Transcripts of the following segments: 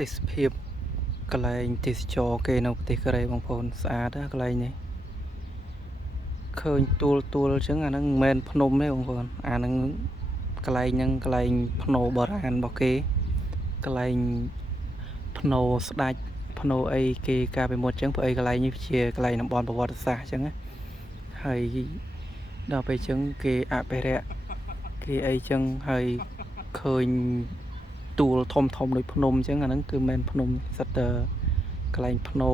ទេសភាពកន្លែងទេសចរគេនៅប្រទេសកូរ៉េបងប្អូនស្អាតណាកន្លែងនេះឃើញទួលអញ្ចឹងអាហ្នឹងមិនមែនភ្នំទេបងប្អូនអាហ្នឹងកន្លែងហ្នឹងកន្លែងភ្នោបុរាណរបស់គេកន្លែងភ្នោស្ដាច់ភ្នោអីគេកាលពីមុនអញ្ចឹងព្រោះអីកន្លែងនេះជាកន្លែងតំបន់ប្រវត្តិសាស្ត្រអញ្ចឹងណាហើយដល់ពេលអញ្ចឹងគេអភិរក្សគេអីអញ្ចឹងហើយឃើញទួលធំដូចភ្នំអញ្ចឹងអាហ្នឹងគឺមិនមែនភ្នំសិតតកន្លែងភ្នោ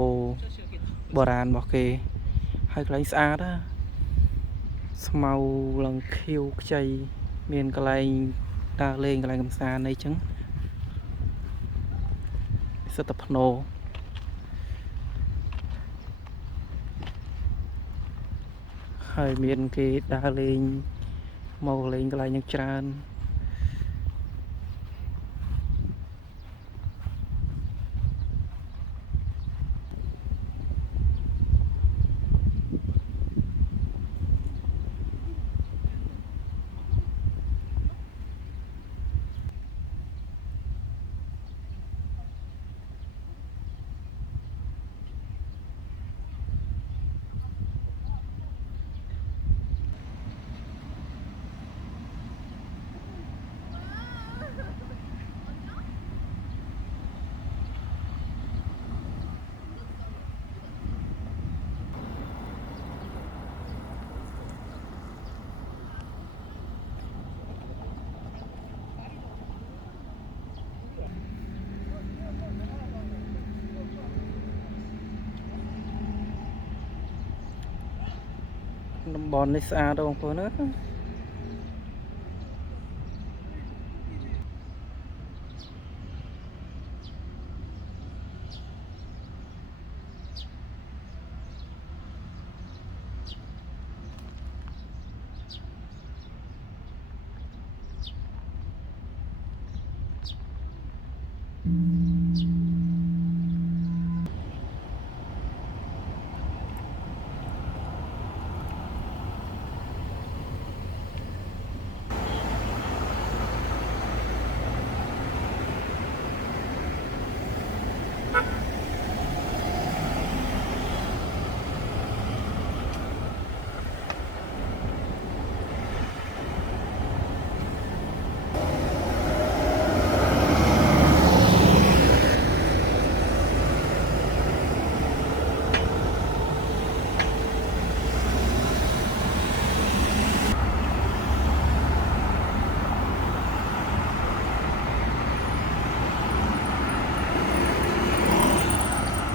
បុរាណរបស់គេហើយកន្លែងស្អាតណាស្មៅឡើងខៀវខ្ចីមានកន្លែងដើរលេងកន្លែងកម្សាន្តអីចឹងសិតតភ្នោហើយមានគេដើរលេងមកលេងកន្លែងហ្នឹងច្រើនតំបន់នេះស្អាតបងប្អូនណា